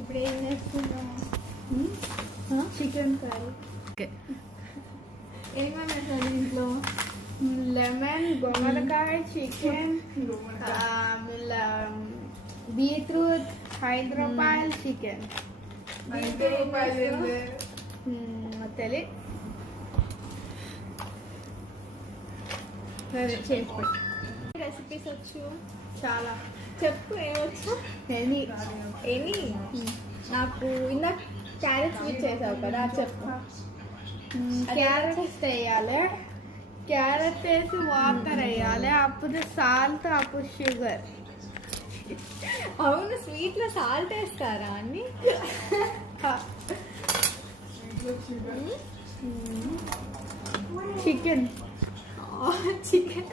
ఇప్పుడు ఏం చేస్తున్నాము? Chicken curry. ఏమేమి వేసాను ఇంట్లో? లెమన్, గుమ్మడికాయ, చికెన్, బీట్రూట్, హైదరాబాద్ చికెన్. తెలి సరే చెప్పు. రెసిపీస్ వచ్చు చాలా. చెప్పు ఏమొచ్చు? ఎనీ నాకు ఇందాక క్యారెట్ స్వీట్ చేసావు కదా, చెప్పు. క్యారెట్స్ వేయాలి, క్యారెట్ వేసి వాటర్ వేయాలి, అప్పుడు సాల్ట్, అప్పుడు షుగర్. అవును, స్వీట్ లో సాల్ట్ వేస్తారా అన్ని? Chicken chicken